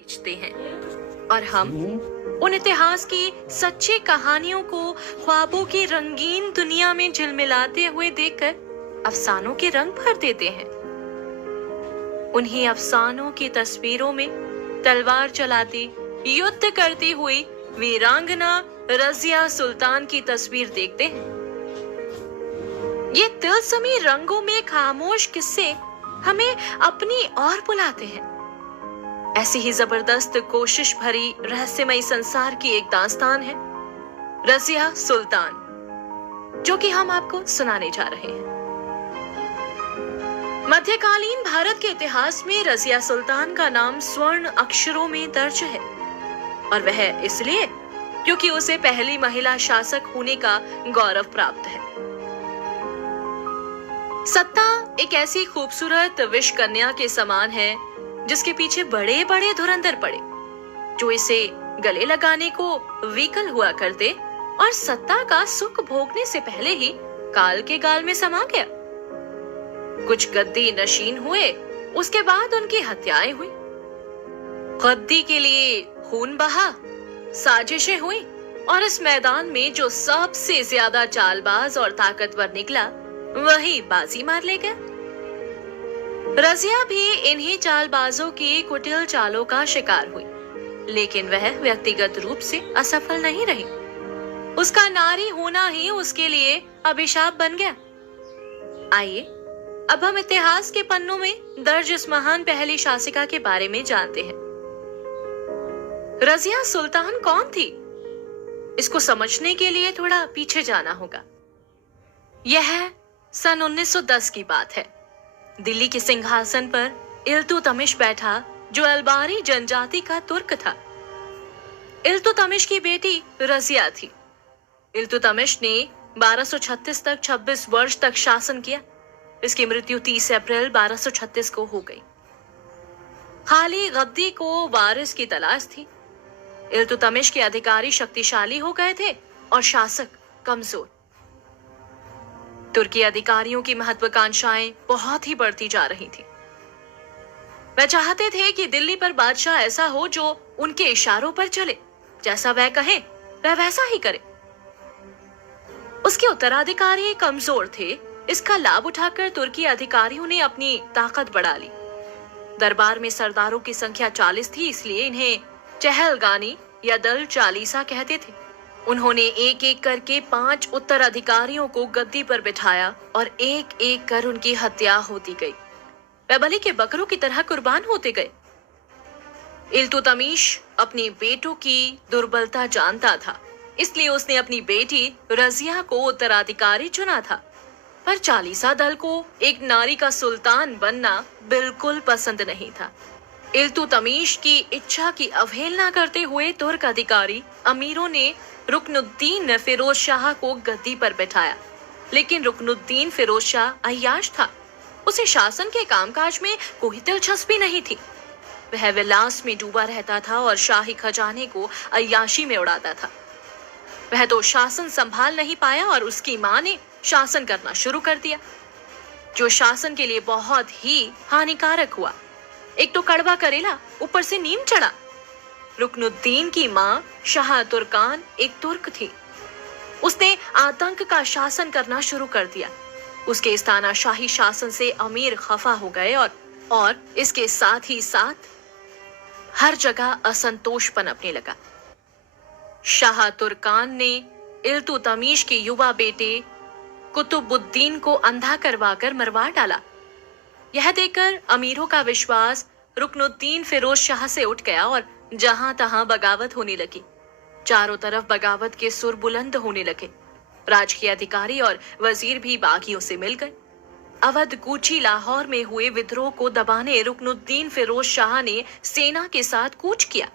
खींचते हैं और हम उन इतिहास की सच्ची कहानियों को ख्वाबों की रंगीन दुनिया में झिलमिलाते हुए देखकर अफसानों के रंग भर देते हैं। उन्हीं अफसानों की तस्वीरों में तलवार चलाती, युद्ध करती हुई वीरांगना रजिया सुल्तान की तस्वीर देखते हैं। ये तिलस्मी रंगों में खामोश किस्से हमें अपनी ओर बुलाते हैं। ऐसी ही जबरदस्त कोशिश भरी रहस्यमयी संसार की एक दास्तान है रजिया सुल्तान, जो कि हम आपको सुनाने जा रहे हैं। मध्यकालीन भारत के इतिहास में रजिया सुल्तान का नाम स्वर्ण अक्षरों में दर्ज है और वह इसलिए क्योंकि उसे पहली महिला शासक होने का गौरव प्राप्त है। सत्ता एक ऐसी खूबसूरत विष कन्या के समान है जिसके पीछे बड़े बड़े धुरंधर पड़े, जो इसे गले लगाने को विकल हुआ करते और सत्ता का सुख भोगने से पहले ही काल के गाल में समा गया। कुछ गद्दी नशीन हुए, उसके बाद उनकी हत्याएं हुई। गद्दी के लिए खून बहा, साजिशें हुई और इस मैदान में जो सबसे ज्यादा चालबाज और ताकतवर निकला वही बाजी मार ले गया। रजिया भी इन्हीं चालबाजों की कुटिल चालों का शिकार हुई, लेकिन वह व्यक्तिगत रूप से असफल नहीं रही। उसका नारी होना ही उसके लिए अभिशाप बन गया। आइए अब हम इतिहास के पन्नों में दर्ज इस महान पहली शासिका के बारे में जानते हैं। रजिया सुल्तान कौन थी? इसको समझने के लिए थोड़ा पीछे जाना होगा। यह सन 1910 की बात है। दिल्ली के सिंहासन पर इल्तुतमिश बैठा, जो अल्बारी जनजाति का तुर्क था। इल्तुतमिश की बेटी रजिया थी। इल्तुतमिश ने 1236 तक 26 वर्ष तक शासन किया। इसकी मृत्यु 30 अप्रैल 1236 को हो गई। खाली गद्दी को वारिस की तलाश थी। इल्तुतमिश के अधिकारी शक्तिशाली हो गए थे और शासक कमजोर। तुर्की अधिकारियों की महत्वाकांक्षाएं बहुत ही बढ़ती जा रही थी। वह चाहते थे कि दिल्ली पर बादशाह ऐसा हो जो उनके इशारों पर चले, जैसा वह कहे वह वैसा ही करे। उसके उत्तराधिकारी कमजोर थे। इसका लाभ उठाकर तुर्की अधिकारियों ने अपनी ताकत बढ़ा ली। दरबार में सरदारों की संख्या 40 थी, इसलिए इन्हें चहलगानी या दल चालीसा कहते थे। उन्होंने एक एक करके 5 उत्तराधिकारियों को गद्दी पर बिठाया और एक एक कर उनकी हत्या होती गई। वह बलि के बकरों की तरह कुर्बान होते गए। इल्तुतमिश अपनी बेटों की दुर्बलता जानता था, इसलिए उसने अपनी बेटी रजिया को उत्तराधिकारी चुना था। पर चालीसा दल को एक नारी का सुल्तान बनना बिल्कुल पसंद नहीं था। इल्तुतमिश की इच्छा की अवहेलना करते हुए तुर्क अधिकारी अमीरों ने रुकनुद्दीन फिरोज शाह को गद्दी पर बैठाया, लेकिन रुकनुद्दीन फिरोज शाह अय्याश था। उसे शासन के कामकाज में कोई दिलचस्पी नहीं थी। वह विलास में डूबा रहता था और शाही खजाने को अय्याशी में उड़ाता था। वह तो शासन संभाल नहीं पाया और उसकी मां ने शासन करना शुरू कर दिया, जो शासन के लिए बहुत ही हानिकारक हुआ। एक तो कड़वा करेला, ऊपर से नीम चढ़ा। रुकनुद्दीन की मां शाह तुर्कान एक तुर्क थी। उसने आतंक का शासन करना शुरू कर दिया। उसके इस तानाशाही शासन से अमीर खफा हो गए और इसके साथ ही साथ हर जगह असंतोष पनपने लगा। शाह तुर्कान ने इल्तुतमिश के युवा बेटे कुतुबुद्दीन को अंधा करवाकर मरवा डाला। यह देखकर अमीरों का विश्वास रुकनुद्दीन फिरोज शाह से उठ गया और जहां तहां बगावत होने लगी। चारों तरफ बगावत के सुर बुलंद होने लगे। राजकीय अधिकारी और वजीर भी बागियों से मिल गए। अवध, कूची, लाहौर में हुए विद्रोह को दबाने रुकनुद्दीन फिरोज शाह ने सेना के साथ कूच किया।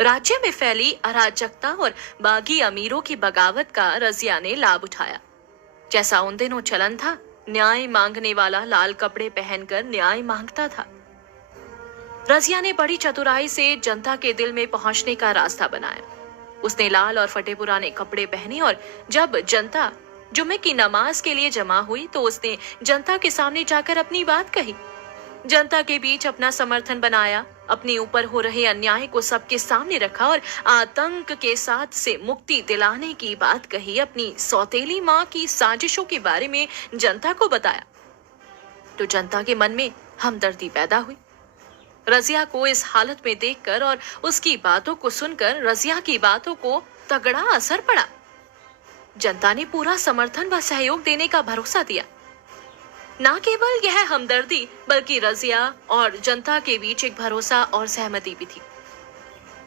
राज्य में फैली अराजकता और बागी अमीरों की बगावत का रजिया ने लाभ उठाया। जैसा उन दिनों चलन था, न्याय मांगने वाला लाल कपड़े पहनकर न्याय मांगता था। रजिया ने बड़ी चतुराई से जनता के दिल में पहुंचने का रास्ता बनाया। उसने लाल और फटे पुराने कपड़े पहने और जब जनता जुम्मे की नमाज के लिए जमा हुई तो उसने जनता के सामने जाकर अपनी बात कही। जनता के बीच अपना समर्थन बनाया, अपने ऊपर हो रहे अन्याय को सबके सामने रखा और आतंक के साथ से मुक्ति दिलाने की बात कही। अपनी सौतेली माँ की साजिशों के बारे में जनता को बताया तो जनता के मन में हमदर्दी पैदा हुई। रजिया को इस हालत में देखकर और उसकी बातों को सुनकर रजिया की बातों को तगड़ा असर पड़ा। जनता ने पूरा समर्थन व सहयोग देने का भरोसा दिया। न केवल यह हमदर्दी बल्कि रजिया और जनता के बीच एक भरोसा और सहमति भी थी।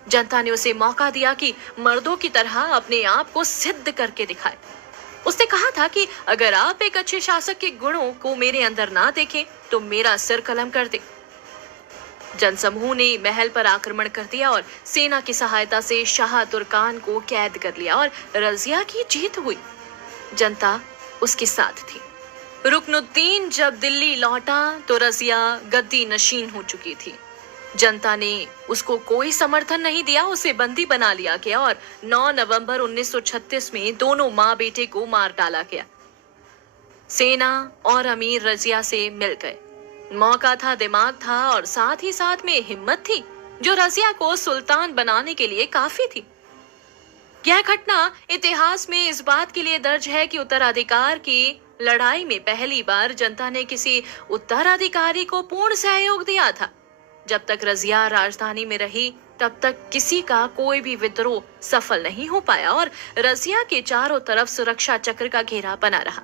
जनता ने उसे मौका दिया कि मर्दों की तरह अपने आप को सिद्ध करके दिखाए। उसने कहा था कि अगर आप एक अच्छे शासक के गुणों को मेरे अंदर ना देखें तो मेरा सिर कलम कर दे। जनसमूह ने महल पर आक्रमण कर दिया और सेना की सहायता से शाह तुर्कान को कैद कर लिया और रजिया की जीत हुई। जनता उसके साथ थी। रुकनुद्दीन जब दिल्ली लौटा तो रजिया गद्दी नशीन हो चुकी थी। जनता ने उसको कोई समर्थन नहीं दिया, उसे बंदी बना लिया गया और 9 नवंबर 1936 में दोनों माँ बेटे को मार डाला गया। सेना और अमीर रजिया से मिल गए। मौका था, दिमाग था और साथ ही साथ में हिम्मत थी जो रजिया को सुल्तान बनाने के लिए काफी थी। यह घटना इतिहास में इस बात के लिए दर्ज है कि उत्तराधिकार की लड़ाई में पहली बार जनता ने किसी उत्तराधिकारी को पूर्ण सहयोग दिया था। जब तक रजिया राजधानी में रही तब तक किसी का कोई भी विद्रोह सफल नहीं हो पाया और रजिया के चारों तरफ सुरक्षा चक्र का घेरा बना रहा।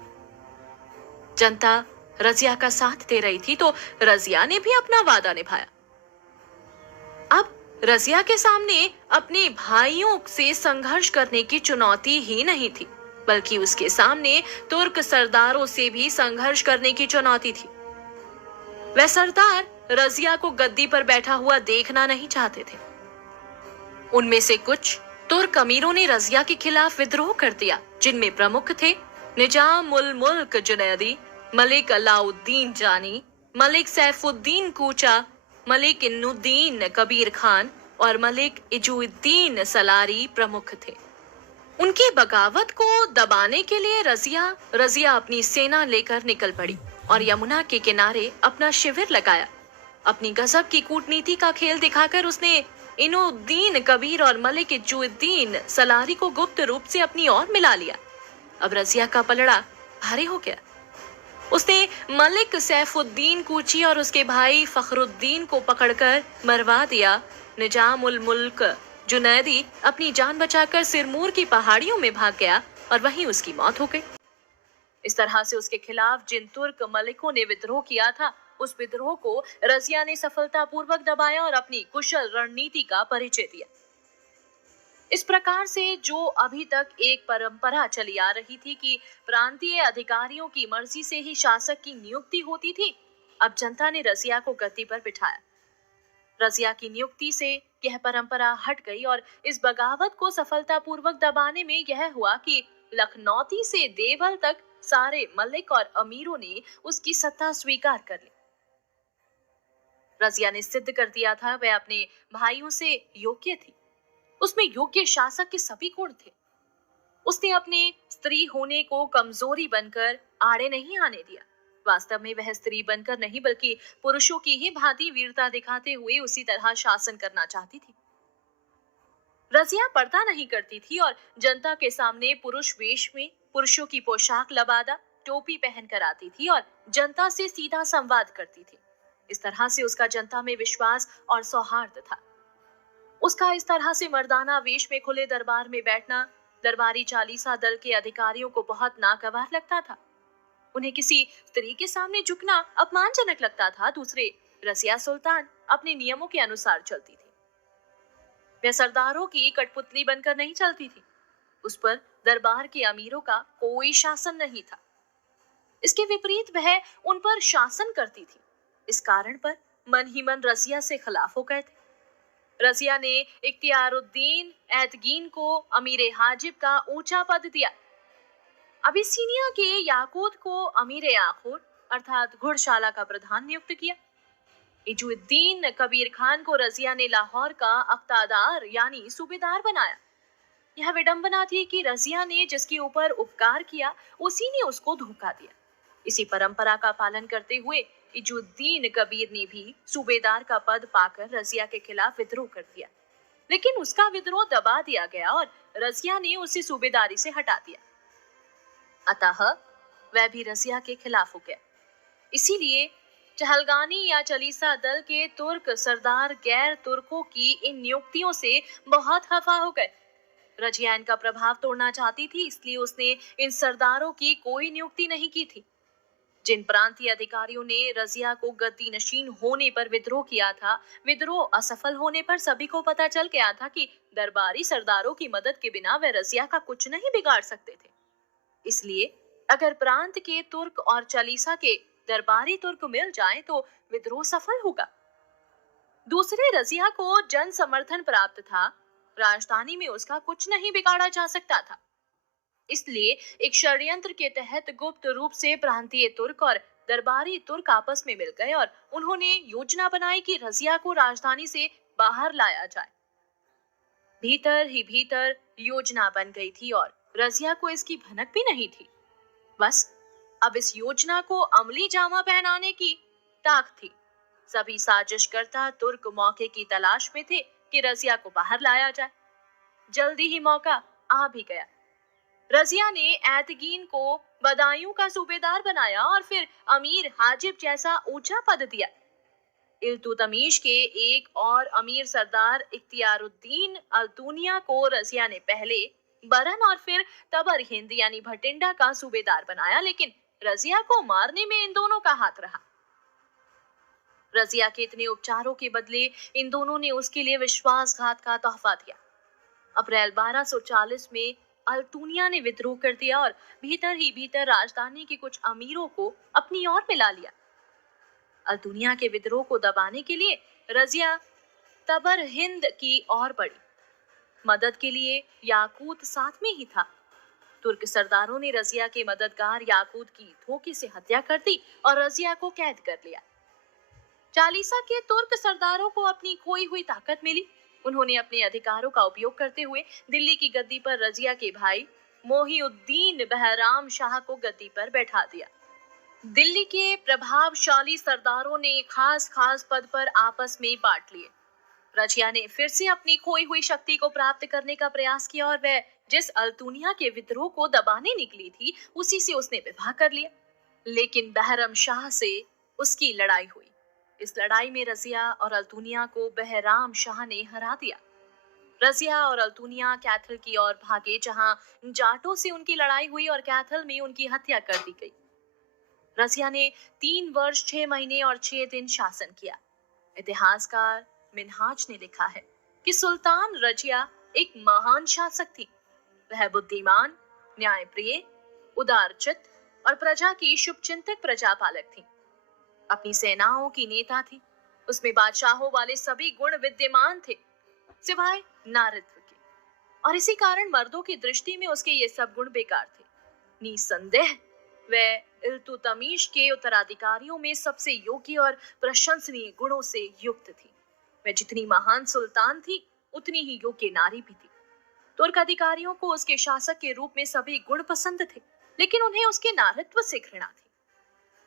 जनता रजिया का साथ दे रही थी तो रजिया ने भी अपना वादा निभाया। अब रजिया के सामने अपने भाइयों से संघर्ष करने की चुनौती ही नहीं थी, बल्कि उसके सामने तुर्क सरदारों से भी संघर्ष करने की चुनौती थी। वह सरदार रजिया को गद्दी पर बैठा हुआ देखना नहीं चाहते थे। उनमें से कुछ तुर्क अमीरों ने रजिया के खिलाफ विद्रोह कर दिया, जिनमें प्रमुख थे निजाम उल मुल्क जुनैदी, मलिक अलाउद्दीन जानी, मलिक सैफुद्दीन कूचा, मलिक इन्नुद्दीन कबीर खान और मलिक इजुद्दीन सलारी प्रमुख थे। उनकी बगावत को दबाने के लिए रजिया अपनी सेना लेकर निकल पड़ी और यमुना के किनारे अपना शिविर लगाया। अपनी गजब की कूटनीति का खेल दिखाकर उसने इनुद्दीन कबीर और मलिक इजुद्दीन सलारी को गुप्त रूप से अपनी ओर मिला लिया। अब रजिया का पलड़ा भारी हो गया। उसने मलिक सैफुद्दीन कूची और उसके भाई फखरुद्दीन को पकड़कर मरवा दिया। निजाम उल मुल्क जुनैदी अपनी जान बचाकर सिरमौर की पहाड़ियों में भाग गया और वहीं उसकी मौत हो गई। इस तरह से उसके खिलाफ जिन तुर्क मलिकों ने विद्रोह किया था, उस विद्रोह को रजिया ने सफलतापूर्वक दबाया और अपनी कुशल रणनीति का परिचय दिया। इस प्रकार से जो अभी तक एक परंपरा चली आ रही थी कि प्रांतीय अधिकारियों की मर्जी से ही शासक की नियुक्ति होती थी, अब जनता ने रजिया को गद्दी पर बिठाया। रजिया की नियुक्ति से यह परंपरा हट गई और इस बगावत को सफलतापूर्वक दबाने में यह हुआ कि लखनौती से देवल तक सारे मलिक और अमीरों ने उसकी सत्ता स्वीकार कर ली। रजिया ने सिद्ध कर दिया था वह अपने भाइयों से योग्य थी। उसमें योग्य शासक के सभी गुण थे। उसने अपने स्त्री होने को कमजोरी बनकर आड़े नहीं आने दिया। वास्तव में वह स्त्री बनकर नहीं बल्कि पुरुषों की ही भांति वीरता दिखाते हुए उसी तरह शासन करना चाहती थी। रजिया पर्दा नहीं करती थी और जनता के सामने पुरुष वेश में पुरुषों की पोशाक लबादा टोपी पहनकर आती थी और जनता से सीधा संवाद करती थी। इस तरह से उसका जनता में विश्वास और सौहार्द था। उसका इस तरह से मर्दाना वेश में खुले दरबार में बैठना दरबारी चालीसा दल के अधिकारियों को बहुत नागवार लगता था। उन्हें किसी स्त्री के सामने झुकना अपमानजनक लगता था। दूसरे रजिया सुल्तान अपने नियमों के अनुसार चलती थी। वह सरदारों की कठपुतली बनकर नहीं चलती थी। उस पर दरबार के अमीरों का कोई शासन नहीं था। इसके विपरीत वह उन पर शासन करती थी। इस कारण पर मन ही मन रजिया से खिलाफ हो गए थे। रजिया ने इख्तियारुद्दीन ऐतगीन को अमीर हाजिब का ऊंचा पद दिया। अबिसिनिया के याकूत को अमीर आखुर अर्थात घुड़शाला का प्रधान नियुक्त किया। इजुद्दीन कबीर खान को रजिया ने लाहौर का अख्तादार यानी सूबेदार बनाया। यह विडंबना थी कि रजिया ने जिसके ऊपर उपकार किया उसी ने उसको धोखा दिया। इसी परंपरा का पालन करते हुए इजुद्दीन कबीर ने भी सूबेदार का पद पाकर रजिया के खिलाफ विद्रोह कर दिया, लेकिन उसका विद्रोह दबा दिया गया और रजिया ने उसे सूबेदारी से हटा दिया। अतः वह भी रजिया के खिलाफ हो गया। इसीलिए चहलगानी या चालीसा दल के तुर्क सरदार गैर तुर्कों की इन नियुक्तियों से बहुत खफा हो गए। रजिया इनका प्रभाव तोड़ना चाहती थी, इसलिए उसने इन सरदारों की कोई नियुक्ति नहीं की थी। जिन प्रांतीय अधिकारियों ने रजिया को गद्दी नशीन होने पर विद्रोह किया था, विद्रोह असफल होने पर सभी को पता चल गया था कि दरबारी सरदारों की मदद के बिना वे रजिया का कुछ नहीं बिगाड़ सकते थे। इसलिए अगर प्रांत के तुर्क और चालीसा के दरबारी तुर्क मिल जाएं तो विद्रोह सफल होगा। दूसरे, रजिया को जन समर्थन प्राप्त था, राजधानी में उसका कुछ नहीं बिगाड़ा जा सकता था। इसलिए एक षड्यंत्र के तहत गुप्त रूप से प्रांतीय तुर्क और दरबारी तुर्क आपस में मिल गए और उन्होंने योजना बनाई कि रजिया को राजधानी से बाहर लाया जाए। भीतर ही भीतर योजना बन गई थी और रजिया को इसकी भनक भी नहीं थी। बस अब इस योजना को अमली जामा पहनाने की ताक थी। सभी साजिशकर्ता तुर्क मौके की तलाश में थे कि रजिया को बाहर लाया जाए। जल्दी ही मौका आ भी गया। रजिया ने ऐतगीन को बदायूं का सूबेदार बनाया और फिर अमीर हाजिब जैसा ऊंचा पद दिया। इल्तुतमिश के एक और अमीर सरदार इख्तियारुद्दीन अल्तुनिया को रजिया ने पहले बरन और फिर तबर हिंद यानी भटिंडा का सूबेदार बनाया, लेकिन रजिया को मारने में इन दोनों का हाथ रहा। रजिया के इतने उपचारों के बदले इन दोनों ने उसके लिए विश्वासघात का तोहफा दिया। अप्रैल 1240 में अल्तुनिया ने विद्रोह कर दिया और भीतर ही भीतर राजधानी के कुछ अमीरों को अपनी ओर मिला लिया। अल्तुनिया के विद्रोह को दबाने के लिए रजिया तबर हिंद की ओर बढ़ी। मदद के लिए याकूत साथ में ही था। तुर्क सरदारों ने रजिया के मददगार याकूत की धोखे से हत्या कर दी और रजिया को कैद कर लिया। चालीसा के तुर्क सरदारों को अपनी खोई हुई ताकत मिली। उन्होंने अपने अधिकारों का उपयोग करते हुए दिल्ली की गद्दी पर रजिया के भाई मोहिउद्दीन बहराम शाह को गद्दी पर बैठा दिया। दिल्ली के प्रभावशाली सरदारों ने खास खास पद पर आपस में बांट लिए। रजिया ने फिर से अपनी खोई हुई शक्ति को प्राप्त करने का प्रयास किया और वह जिस अल्तुनिया के विद्रोह को दबाने निकली थी उसी से उसने विवाह कर लिया। लेकिन बहरम शाह से उसकी लड़ाई हुई। इस लड़ाई में रजिया और अल्तुनिया को बहराम शाह ने हरा दिया। रजिया और अल्तुनिया कैथल की ओर भागे, जहां जाटों से उनकी लड़ाई हुई और कैथल में उनकी हत्या कर दी गई। रजिया ने 3 वर्ष 6 महीने और 6 दिन शासन किया। इतिहासकार मिनहाज ने लिखा है कि सुल्तान रजिया एक महान शासक थी। वह बुद्धिमान, न्यायप्रिय, उदारचित्त और प्रजा की शुभचिंतक प्रजापालक थी। अपनी सेनाओं की नेता थी। उसमें बादशाहों वाले सभी गुण विद्यमान थे सिवाय नारित्व के, और इसी कारण मर्दों की दृष्टि में उसके ये सब गुण बेकार थे। निसंदेह वह इल्तुतमिश के उत्तराधिकारियों में सबसे योग्य और प्रशंसनीय गुणों से युक्त थी। वह जितनी महान सुल्तान थी उतनी ही योग्य नारी भी थी। तुर्क अधिकारियों को उसके शासक के रूप में सभी गुण पसंद थे, लेकिन उन्हें उसके नारित्व से घृणा थी।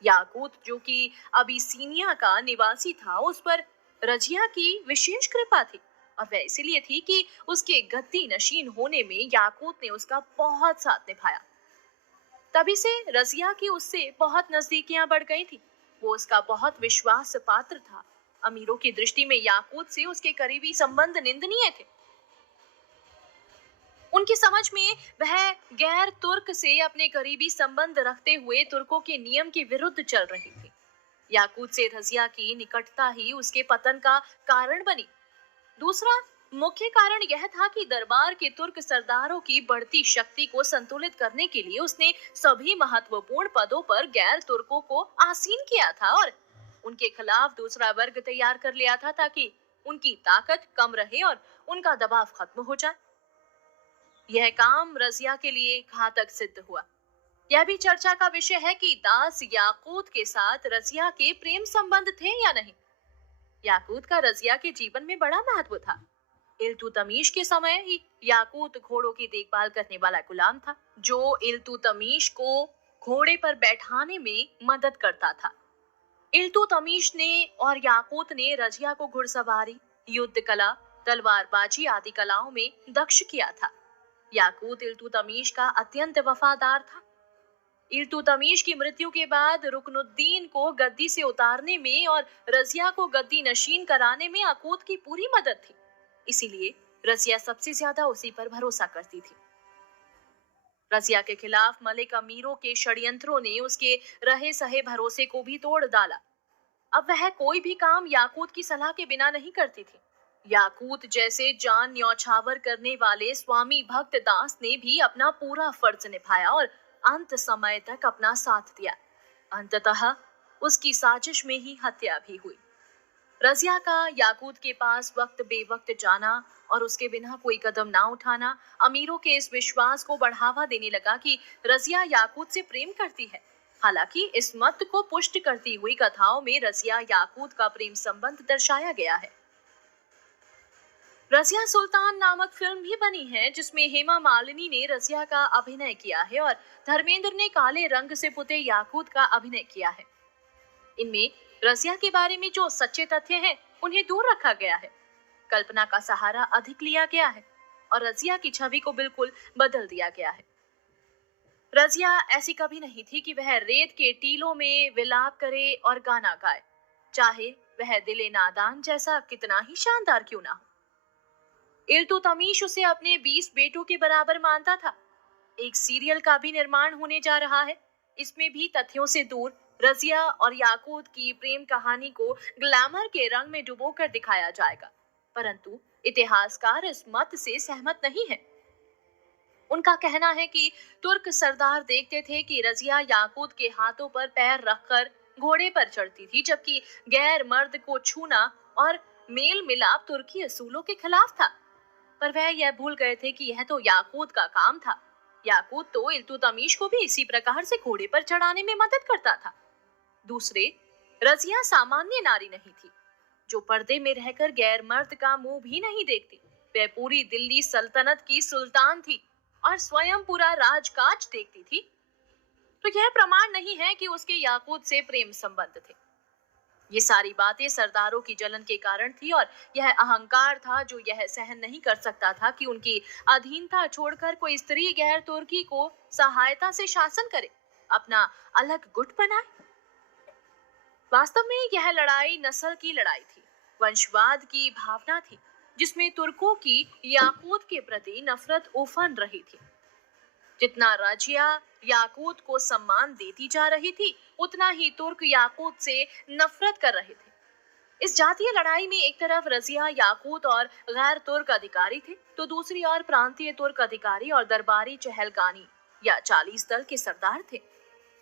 याकूत, जो कि अबिसीनिया का निवासी था, उस पर रजिया की विशेष कृपा थी और वह इसलिए थी कि उसके गद्दी नशीन होने में याकूत ने उसका बहुत साथ निभाया। तभी से रजिया की उससे बहुत नजदीकियां बढ़ गई थी। वो उसका बहुत विश्वास पात्र था। अमीरों की दृष्टि में याकूत से उसके करीबी संबंध निंदनीय थे। उनकी समझ में वह गैर तुर्क से अपने करीबी संबंध रखते हुए तुर्कों के नियम के विरुद्ध चल रही थी। याकूत से रजिया की निकटता ही उसके पतन का कारण बनी। दूसरा मुख्य कारण यह था कि दरबार के तुर्क सरदारों की बढ़ती शक्ति को संतुलित करने के लिए उसने सभी महत्वपूर्ण पदों पर गैर तुर्कों को आसीन किया था और उनके खिलाफ दूसरा वर्ग तैयार कर लिया था, ताकि उनकी ताकत कम रहे और उनका दबाव खत्म हो जाए। यह काम रजिया के लिए घातक सिद्ध हुआ। यह भी चर्चा का विषय है कि दास याकूत के साथ रजिया के प्रेम संबंध थे या नहीं। याकूत का रजिया के जीवन में बड़ा महत्व था। इल्तुतमिश के समय ही याकूत घोड़ों की देखभाल करने वाला गुलाम था, जो इल्तुतमिश को घोड़े पर बैठाने में मदद करता था। इल्तुतमिश ने और याकूत ने रजिया को घुड़सवारी, युद्ध कला, तलवारबाजी आदि कलाओं में दक्ष किया था। याकूत इल्तुतमिश का अत्यंत वफादार था। इल्तुतमिश की मृत्यु के बाद रुकनुद्दीन को गद्दी से उतारने में और रजिया को गद्दी नशीन कराने में याकूत की पूरी मदद थी। इसीलिए रजिया सबसे ज्यादा उसी पर भरोसा करती थी। रजिया के खिलाफ मलिक अमीरों के षड्यंत्रों ने उसके रहे सहे भरोसे को भी तोड़ डाला। अब वह कोई भी काम याकूत की सलाह के बिना नहीं करती थी। याकूत जैसे जान न्यौछावर करने वाले स्वामी भक्त दास ने भी अपना पूरा फर्ज निभाया और अंत समय तक अपना साथ दिया। अंततः उसकी साजिश में ही हत्या भी हुई। रजिया का याकूत के पास वक्त बेवक्त जाना और उसके बिना कोई कदम ना उठाना अमीरों के इस विश्वास को बढ़ावा देने लगा कि रजिया याकूत से प्रेम करती है। हालांकि इस मत को पुष्ट करती हुई कथाओं में रजिया याकूत का प्रेम संबंध दर्शाया गया है। रजिया सुल्तान नामक फिल्म भी बनी है जिसमें हेमा मालिनी ने रजिया का अभिनय किया है और धर्मेंद्र ने काले रंग से पुते याकूत का अभिनय किया है। इनमें रजिया के बारे में जो सच्चे तथ्य हैं उन्हें दूर रखा गया है, कल्पना का सहारा अधिक लिया गया है और रजिया की छवि को बिल्कुल बदल दिया गया है। रजिया ऐसी कभी नहीं थी कि वह रेत के टीलों में विलाप करे और गाना गाए, चाहे वह दिले नादान जैसा कितना ही शानदार क्यों ना हो। इल्तुतमिश उसे अपने 20 बेटों के बराबर मानता था। एक सीरियल का भी निर्माण होने जा रहा है। इसमें भी तथ्यों से दूर रजिया और याकूत की प्रेम कहानी को ग्लैमर के रंग में डुबोकर दिखाया जाएगा, परंतु इतिहासकार इस मत से सहमत नहीं है। उनका कहना है कि तुर्क सरदार देखते थे कि रजिया याकूत के हाथों पर पैर रखकर घोड़े पर चढ़ती थी, जबकि गैर मर्द को छूना और मेल मिलाप तुर्की असूलों के खिलाफ था। पर वह यह भूल गए थे कि यह तो याकूत का काम था। याकूत तो इल्तुतमिश को भी इसी प्रकार से घोड़े पर चढ़ाने में मदद करता था। दूसरे, रजिया सामान्य नारी नहीं थी जो पर्दे में रहकर गैर मर्द का मुंह भी नहीं देखती। वह पूरी दिल्ली सल्तनत की सुल्तान थी और स्वयं पूरा राजकाज देखती थी। तो यह प्रमाण नहीं है कि उसके याकूत से प्रेम संबंध थे। ये सारी बातें सरदारों की जलन के कारण थी और यह अहंकार था जो यह सहन नहीं कर सकता था कि उनकी अधीनता छोड़कर कोई स्त्री गैर तुर्की को सहायता से शासन करे, अपना अलग गुट बनाए। वास्तव में यह लड़ाई नस्ल की लड़ाई थी, वंशवाद की भावना थी, जिसमें तुर्कों की याकूत के प्रति नफरत उफन रही थी। जितना रजिया याकूत को सम्मान देती जा रही थी, उतना ही तुर्क याकूत से नफरत कर रहे थे। इस जातीय लड़ाई में एक तरफ रजिया याकूत और गैर तुर्क अधिकारी थे, तो दूसरी ओर प्रांतीय तुर्क अधिकारी और दरबारी चहलकानी या 40 दल के सरदार थे।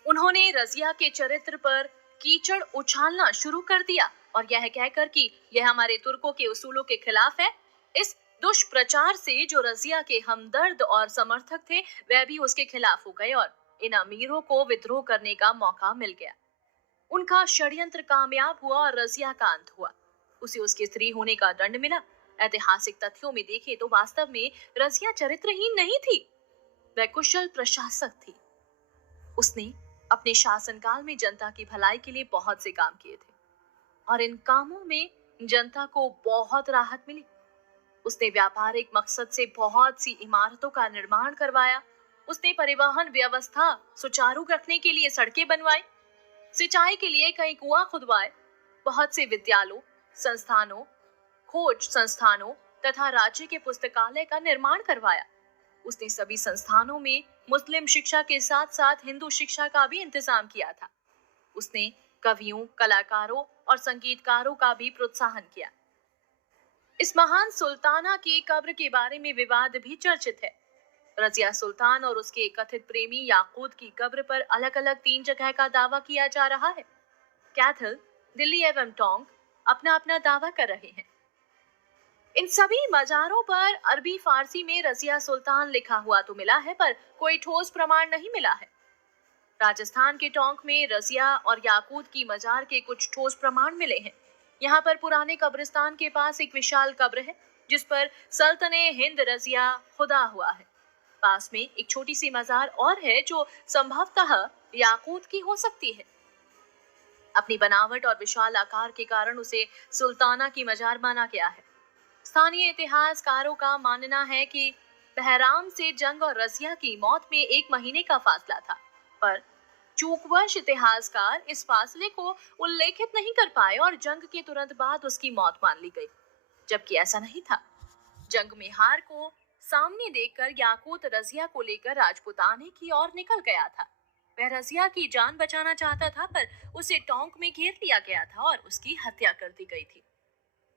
उन्होंने रजिया के चरित्र पर कीचड़ उछालना शुरू कर दिया और यह कहकर कि यह हमारे तुर्कों के उसूलों के खिलाफ है। इस दुष्प्रचार से जो रजिया के हमदर्द और समर्थक थे वह भी उसके खिलाफ हो गए और इन अमीरों को विद्रोह करने का मौका मिल गया। उनका षड्यंत्र कामयाब हुआ और रजिया का अंत हुआ। उसे उसकी स्त्री होने का दंड मिला। ऐतिहासिक तथ्यों में देखें तो वास्तव में रजिया चरित्रहीन नहीं थी, वह कुशल प्रशासक थी। उसने अपने शासनकाल में जनता की भलाई के लिए बहुत से काम किए थे और इन कामों में जनता को बहुत राहत मिली। उसने व्यापारिक मकसद से बहुत सी इमारतों का निर्माण करवाया। उसने परिवहन व्यवस्था सुचारू रखने के लिए सड़कें बनवाई, सिंचाई के लिए कई कुआं खुदवाए, बहुत से विद्यालयों, संस्थानों, खोज संस्थानों तथा राज्य के पुस्तकालय का निर्माण करवाया। उसने सभी संस्थानों में मुस्लिम शिक्षा के साथ साथ हिंदू शिक्षा का भी इंतजाम किया था। उसने कवियों, कलाकारों और संगीतकारों का भी प्रोत्साहन किया। इस महान सुल्ताना की कब्र के बारे में विवाद भी चर्चित है। रजिया सुल्तान और उसके कथित प्रेमी याकूत की कब्र पर अलग अलग 3 जगह का दावा किया जा रहा है। कैथल, दिल्ली एवं टोंक अपना अपना दावा कर रहे हैं। इन सभी मजारों पर अरबी फारसी में रजिया सुल्तान लिखा हुआ तो मिला है, पर कोई ठोस प्रमाण नहीं मिला है। राजस्थान के टोंक में रजिया और याकूत की मजार के कुछ ठोस प्रमाण मिले हैं। यहाँ पर पुराने कब्रिस्तान के पास एक विशाल कब्र है जिस पर सल्तने हिंद रजिया खुदा हुआ है। पास में एक छोटी सी मजार और है जो संभवतः याकूत की हो सकती है। अपनी बनावट और विशाल आकार के कारण उसे सुल्ताना की मजार माना गया है। स्थानीय इतिहासकारों का मानना है कि बहराम से जंग और रजिया की मौत में 1 महीने का फासला था, पर चूकवश इतिहासकार इस फासले को उल्लेखित नहीं कर पाए और जंग के तुरंत बाद उसकी मौत मान ली गई, जबकि ऐसा नहीं था। जंग में हार को सामने देखकर याकूत रजिया को लेकर राजपुताने की ओर निकल गया था। वह रजिया की जान बचाना चाहता था, पर उसे टोंक में घेर लिया गया था और उसकी हत्या कर दी गई थी।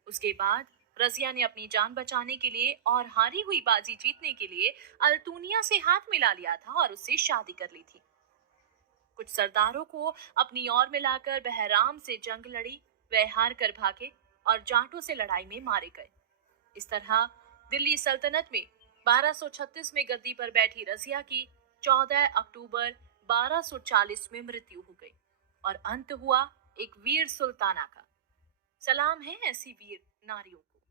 उसके बाद रजिया ने अपनी जान बचाने के लिए और हारी हुई बाजी जीतने के लिए अल्तुनिया से हाथ मिला लिया था और उससे शादी कर ली थी। कुछ सरदारों को अपनी ओर मिलाकर बहराम से जंग लड़ी, वह हार कर भागे और जाटों से लड़ाई में मारे गए। इस तरह दिल्ली सल्तनत में 1236 में गद्दी पर बैठी रजिया की 14 अक्टूबर 1240 में मृत्यु हो गई और अंत हुआ एक वीर सुल्ताना का। सलाम है ऐसी वीर नारियों को।